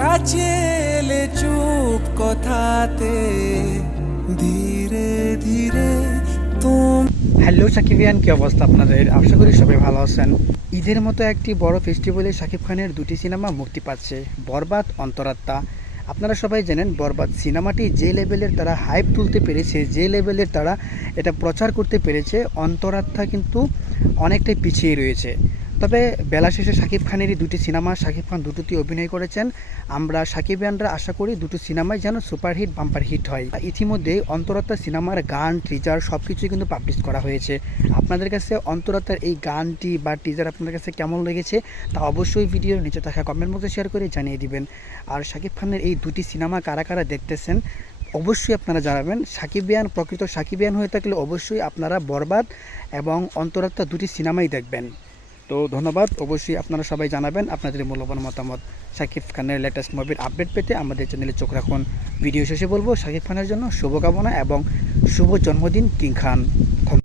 কাছে এলে চুপ কথাতে, ধীরে ধীরে হ্যালো সাকিবিয়ান, কি অবস্থা আপনাদের? আশা করি সবাই ভালো আছেন। ঈদের মতো একটি বড় ফেস্টিভ্যালে শাকিব খানের দুটি সিনেমা মুক্তি পাচ্ছে, বরবাদ অন্তরাত্মা। আপনারা সবাই জানেন, বরবাদ সিনেমাটি যে লেভেলের তারা হাইপ তুলতে পেরেছে, যে লেভেলের তারা এটা প্রচার করতে পেরেছে, অন্তরাত্মা কিন্তু অনেকটাই পিছিয়ে রয়েছে। তবে বেলা শেষে শাকিব খানেরই দুটি সিনেমা, শাকিব খান দুটোতেই অভিনয় করেছেন। আমরা শাকিব সাকিবিয়ানরা আশা করি দুটো সিনেমাই যেন সুপারহিট বাম্পার হিট হয়। ইতিমধ্যে অন্তরাত্মা সিনেমার গান টিজার সব কিছুই কিন্তু পাবলিশ করা হয়েছে। আপনাদের কাছে অন্তরাত্মার এই গানটি বা টিজার আপনাদের কাছে কেমন লেগেছে তা অবশ্যই ভিডিওর নিচে থাকা কমেন্ট মধ্যে শেয়ার করে জানিয়ে দিবেন। আর শাকিব খানের এই দুটি সিনেমা কারা কারা দেখতেছেন অবশ্যই আপনারা জানাবেন। সাকিবিয়ান প্রকৃত সাকিবিয়ান হয়ে থাকলে অবশ্যই আপনারা বরবাদ এবং অন্তরাত্মা দুটি সিনেমাই দেখবেন। তো ধন্যবাদ। অবশ্যই আপনারা সবাই জানাবেন আপনাদের মূল্যবান মতামত। শাকিব খানের লেটেস্ট মুভির আপডেট পেতে আমাদের চ্যানেলে চোখ রাখুন। ভিডিও শেষে বলব শাকিব খানের জন্য শুভকামনা এবং শুভ জন্মদিন কিং খান।